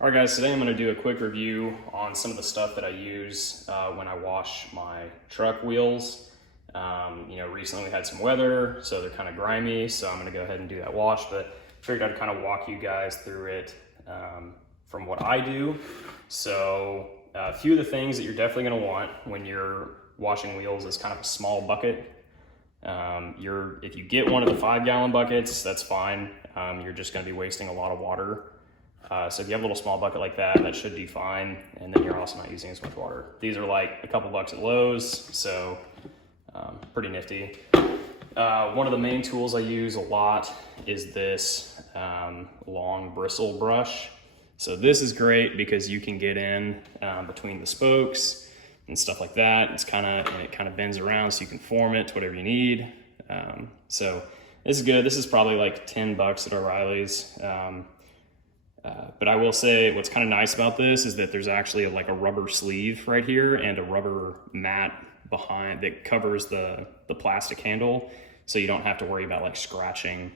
All right guys, today I'm going to do a quick review on some of the stuff that I use when I wash my truck wheels. Recently we had some weather, so they're kind of grimy, so I'm going to go ahead and do that wash, but figured I'd kind of walk you guys through it from what I do. So a few of the things that you're definitely going to want when you're washing wheels is kind of a small bucket. If you get one of the 5-gallon buckets, that's fine. You're just going to be wasting a lot of water. So if you have a little small bucket like that, that should be fine. And then you're also not using as much water. These are like a couple bucks at Lowe's, so pretty nifty. One of the main tools I use a lot is this long bristle brush. So this is great because you can get in between the spokes and stuff like that. It kind of bends around so you can form it to whatever you need. So this is good. This is probably like 10 bucks at O'Reilly's. But I will say what's kind of nice about this is that there's actually like a rubber sleeve right here and a rubber mat behind that covers the plastic handle. So you don't have to worry about like scratching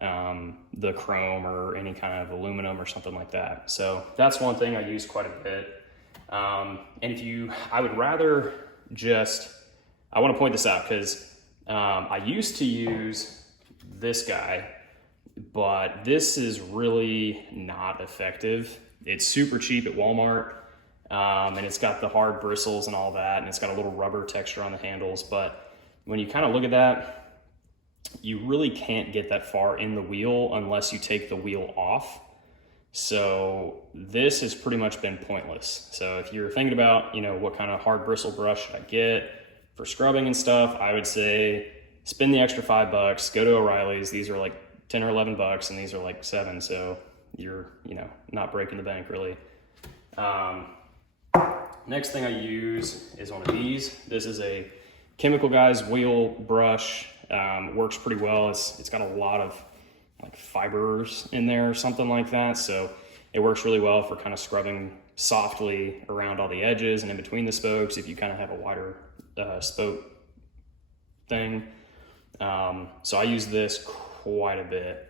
the chrome or any kind of aluminum or something like that. So that's one thing I use quite a bit. I would rather I want to point this out because I used to use this guy, but this is really not effective. It's super cheap at Walmart, and it's got the hard bristles and all that, and it's got a little rubber texture on the handles. But when you kind of look at that, you really can't get that far in the wheel unless you take the wheel off. So this has pretty much been pointless. So if you're thinking about, what kind of hard bristle brush should I get for scrubbing and stuff, I would say spend the extra $5, go to O'Reilly's. These are like 10 or 11 bucks, and these are like 7. So you're, not breaking the bank really. Next thing I use is one of these. This is a Chemical Guys wheel brush. Works pretty well. It's got a lot of like fibers in there or something like that. So it works really well for kind of scrubbing softly around all the edges and in between the spokes if you kind of have a wider spoke thing. So I use this quite a bit.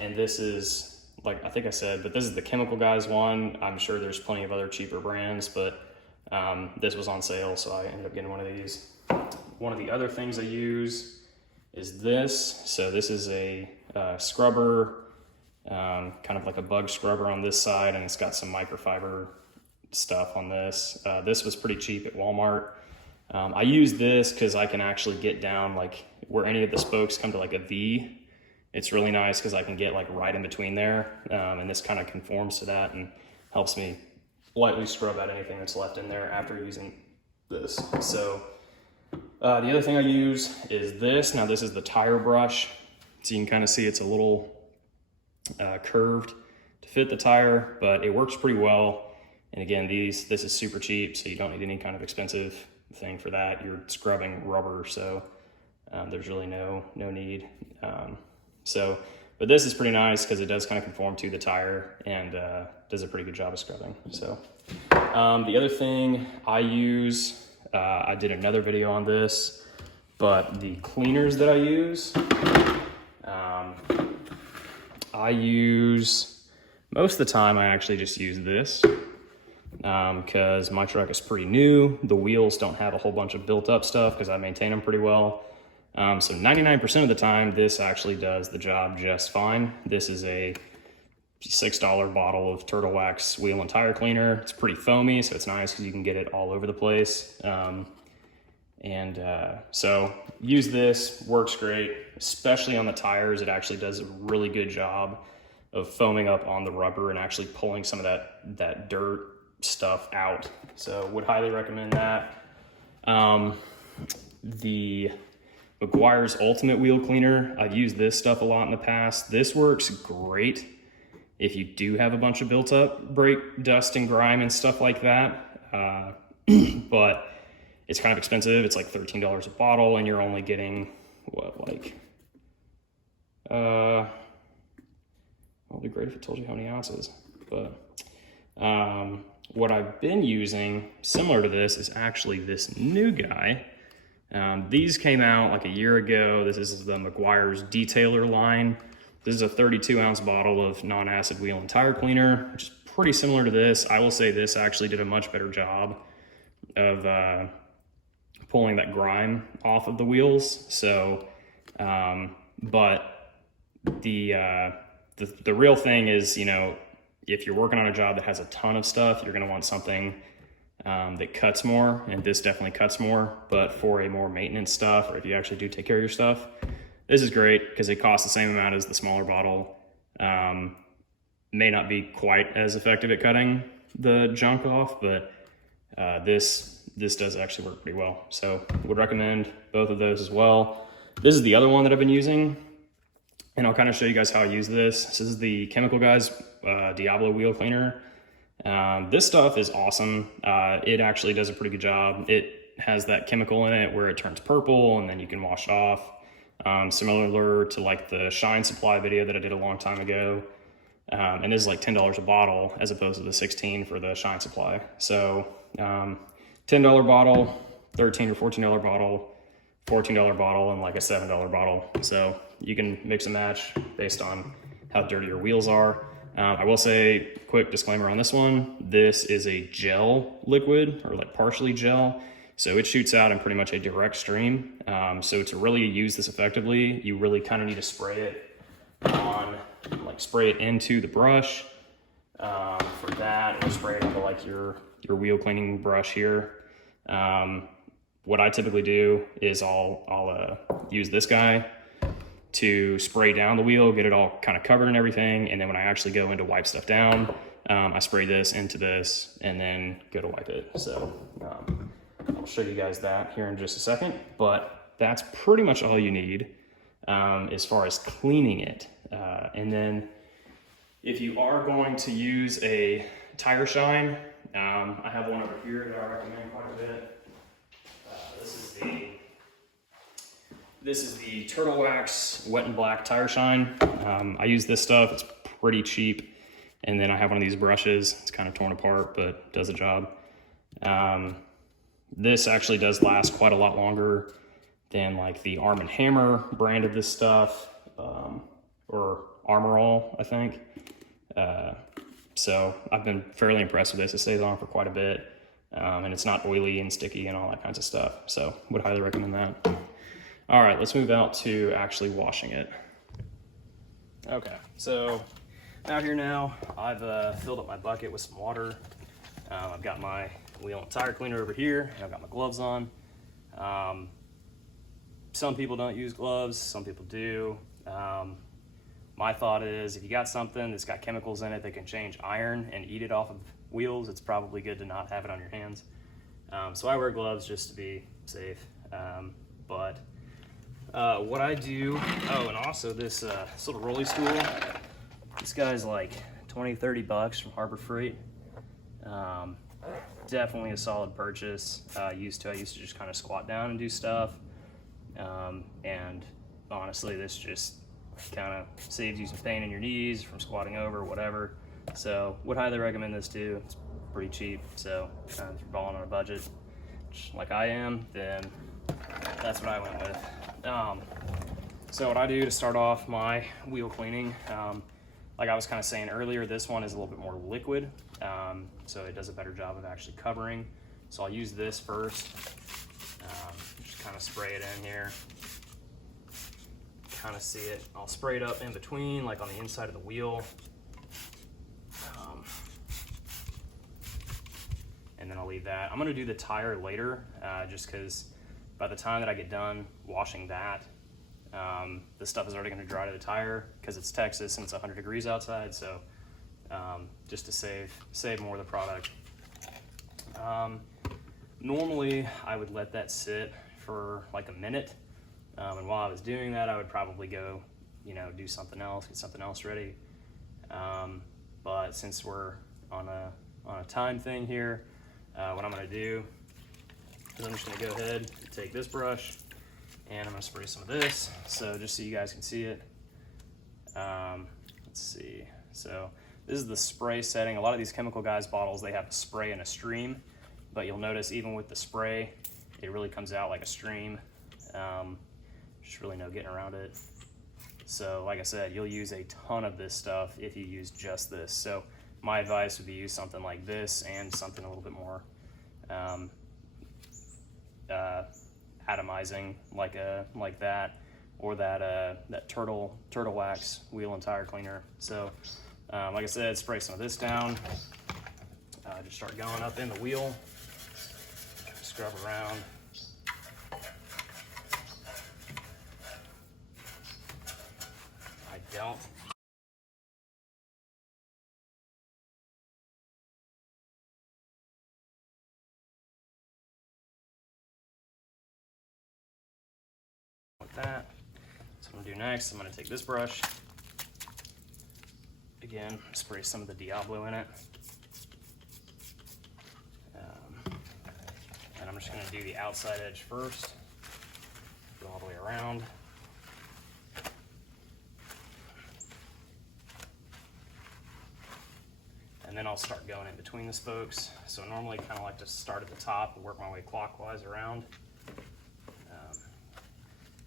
And this is, like I think I said, but this is the Chemical Guys one. I'm sure there's plenty of other cheaper brands, but this was on sale, so I ended up getting one of these. One of the other things I use is this. So this is a scrubber, kind of like a bug scrubber on this side, and it's got some microfiber stuff on this. This was pretty cheap at Walmart. I use this because I can actually get down like where any of the spokes come to like a V. It's really nice because I can get like right in between there, and this kind of conforms to that and helps me lightly scrub out anything that's left in there after using this. So the other thing I use is this. Now this is the tire brush, so you can kind of see it's a little curved to fit the tire, but it works pretty well. And again, this is super cheap, so you don't need any kind of expensive thing for that. You're scrubbing rubber, so there's really no need. But this is pretty nice because it does kind of conform to the tire and does a pretty good job of scrubbing. So the other thing I use, I did another video on this, but the cleaners that I use most of the time I actually just use this because my truck is pretty new. The wheels don't have a whole bunch of built up stuff because I maintain them pretty well. So 99% of the time, this actually does the job just fine. This is a $6 bottle of Turtle Wax wheel and tire cleaner. It's pretty foamy, so it's nice because you can get it all over the place. So use this, works great, especially on the tires. It actually does a really good job of foaming up on the rubber and actually pulling some of that dirt stuff out. So would highly recommend that. The Mcguire's Ultimate Wheel Cleaner, I've used this stuff a lot in the past. This works great if you do have a bunch of built up brake dust and grime and stuff like that. But it's kind of expensive. It's like $13 a bottle, and you're only getting well, it'd be great if it told you how many ounces. But what I've been using similar to this is actually this new guy. These came out like a year ago. This is the Mcguire's Detailer line. This is a 32-ounce bottle of non-acid wheel and tire cleaner, which is pretty similar to this. I will say this actually did a much better job of pulling that grime off of the wheels. So, but the real thing is, you know, if you're working on a job that has a ton of stuff, you're going to want something that cuts more, and this definitely cuts more. But for a more maintenance stuff, or if you actually do take care of your stuff, this is great because it costs the same amount as the smaller bottle. May not be quite as effective at cutting the junk off, but this does actually work pretty well. So would recommend both of those as well. This is the other one that I've been using, and I'll kind of show you guys how I use this. This is the Chemical Guys Diablo wheel cleaner. This stuff is awesome. It actually does a pretty good job. It has that chemical in it where it turns purple and then you can wash it off. Similar to like the Shine Supply video that I did a long time ago. And this is like $10 a bottle as opposed to the 16 for the Shine Supply. So $10 bottle, $13 or $14 bottle, $14 bottle, and like a $7 bottle. So you can mix and match based on how dirty your wheels are. I will say, quick disclaimer on this one, this is a gel liquid, or like partially gel. So it shoots out in pretty much a direct stream. So to really use this effectively, you really kind of need to spray it on, like spray it into the brush for that, or spray it into like your wheel cleaning brush here. What I typically do is I'll use this guy to spray down the wheel, get it all kind of covered and everything. And then when I actually go in to wipe stuff down, I spray this into this and then go to wipe it. So I'll show you guys that here in just a second, but that's pretty much all you need as far as cleaning it. And then if you are going to use a tire shine, I have one over here that I recommend quite a bit. This is the Turtle Wax Wet and Black Tire Shine. I use this stuff, it's pretty cheap. And then I have one of these brushes. It's kind of torn apart, but does the job. This actually does last quite a lot longer than like the Arm & Hammer brand of this stuff, or Armor All, I think. So I've been fairly impressed with this. It stays on for quite a bit, and it's not oily and sticky and all that kinds of stuff. So would highly recommend that. All right, let's move out to actually washing it. Okay, so out here now, I've filled up my bucket with some water. I've got my wheel and tire cleaner over here, and I've got my gloves on. Some people don't use gloves, some people do. My thought is if you got something that's got chemicals in it that can change iron and eat it off of wheels, it's probably good to not have it on your hands. So I wear gloves just to be safe. But what I do, oh, and also this little rolly stool, this guy's like 20-30 from Harbor Freight. Definitely a solid purchase. I used to just kind of squat down and do stuff. And honestly, this just kind of saves you some pain in your knees from squatting over or whatever. So would highly recommend this too. It's pretty cheap. So if you're balling on a budget, like I am, then that's what I went with. So what I do to start off my wheel cleaning, like I was kind of saying earlier, this one is a little bit more liquid, so it does a better job of actually covering. So I'll use this first, just kind of spray it in here, kind of see it. I'll spray it up in between, like on the inside of the wheel, and then I'll leave that. I'm going to do the tire later, just because by the time that I get done washing that, the stuff is already going to dry to the tire because it's Texas and it's 100 degrees outside. So just to save more of the product. Normally I would let that sit for like a minute, and while I was doing that, I would probably go, do something else, get something else ready. But since we're on a time thing here, what I'm going to do is I'm just going to go ahead and take this brush and I'm going to spray some of this, so just so you guys can see it. Let's see, so this is the spray setting. A lot of these Chemical Guys bottles, they have a spray and a stream, but you'll notice even with the spray, it really comes out like a stream. Just really no getting around it. So like I said, you'll use a ton of this stuff if you use just this. So my advice would be use something like this and something a little bit more atomizing, like that, or that turtle wax wheel and tire cleaner. So like I said, spray some of this down. Just start going up in the wheel, scrub around. I don't. Like that. So what I'm gonna do next, I'm gonna take this brush. Again, spray some of the Diablo in it. And I'm just gonna do the outside edge first. Go all the way around. And then I'll start going in between the spokes. So I normally kind of like to start at the top and work my way clockwise around.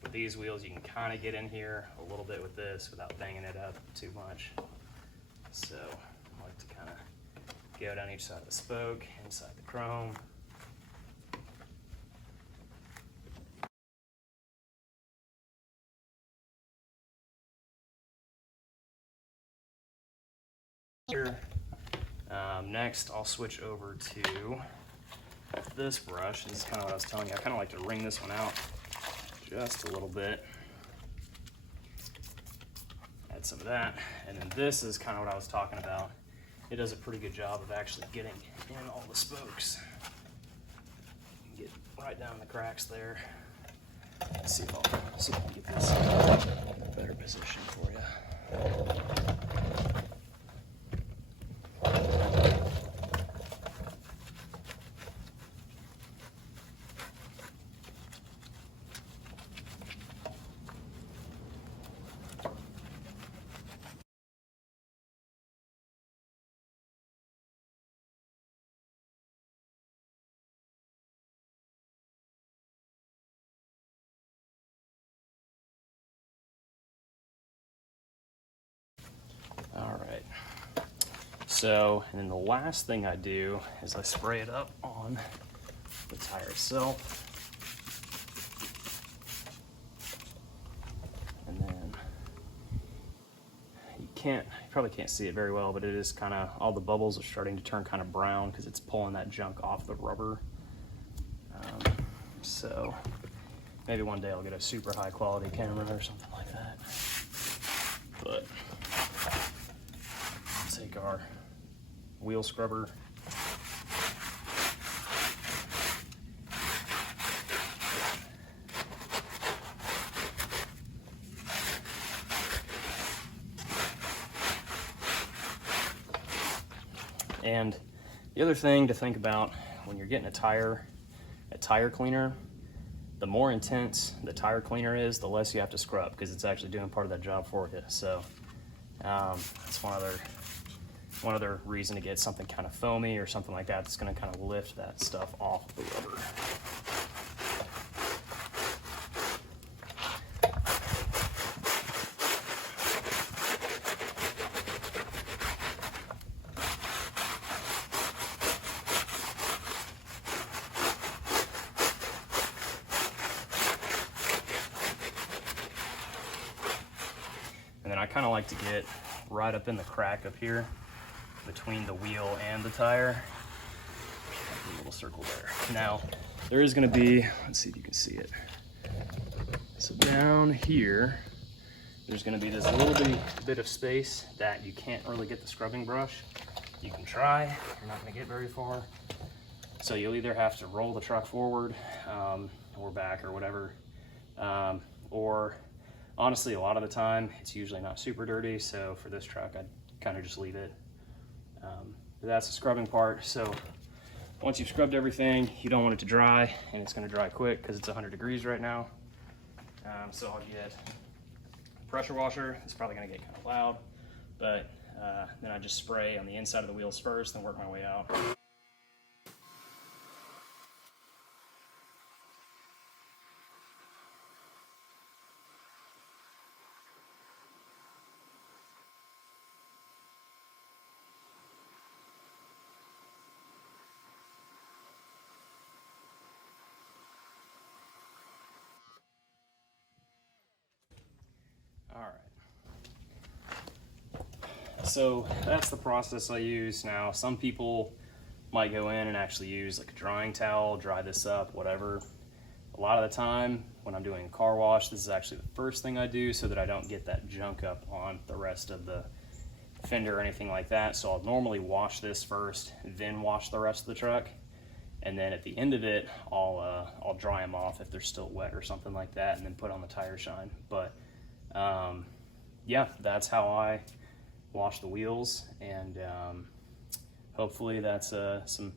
With these wheels, you can kind of get in here a little bit with this without banging it up too much. So I like to kind of go down each side of the spoke, inside the chrome. Here. Next, I'll switch over to this brush. This is kind of what I was telling you. I kind of like to wring this one out just a little bit. Add some of that. And then this is kind of what I was talking about. It does a pretty good job of actually getting in all the spokes. Get right down the cracks there. Let's see if I can get this in a better position for you. All right. So, and then the last thing I do is I spray it up on the tire itself. And then you probably can't see it very well, but it is kind of, all the bubbles are starting to turn kind of brown because it's pulling that junk off the rubber. So maybe one day I'll get a super high quality camera or something like that. But take our wheel scrubber, and the other thing to think about when you're getting a tire cleaner, the more intense the tire cleaner is, the less you have to scrub because it's actually doing part of that job for you. So that's one other reason to get something kind of foamy or something like that that's going to kind of lift that stuff off the rubber. And then I kind of like to get right up in the crack up here between the wheel and the tire. A little circle there. Now, there is going to be, let's see if you can see it. So down here, there's going to be this little bit of space that you can't really get the scrubbing brush. You can try, you're not going to get very far. So you'll either have to roll the truck forward or back or whatever, or honestly, a lot of the time, it's usually not super dirty, so for this truck, I'd kind of just leave it. But that's the scrubbing part. So once you've scrubbed everything, you don't want it to dry, and it's gonna dry quick because it's 100 degrees right now. So I'll get a pressure washer. It's probably gonna get kind of loud, but then I just spray on the inside of the wheels first, then work my way out. All right. So that's the process I use now. Some people might go in and actually use like a drying towel, dry this up, whatever. A lot of the time when I'm doing a car wash, this is actually the first thing I do so that I don't get that junk up on the rest of the fender or anything like that. So I'll normally wash this first, then wash the rest of the truck. And then at the end of it, I'll dry them off if they're still wet or something like that, and then put on the tire shine. But yeah, that's how I wash the wheels, and hopefully that's some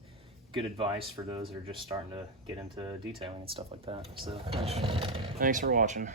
good advice for those that are just starting to get into detailing and stuff like that. So thanks for watching.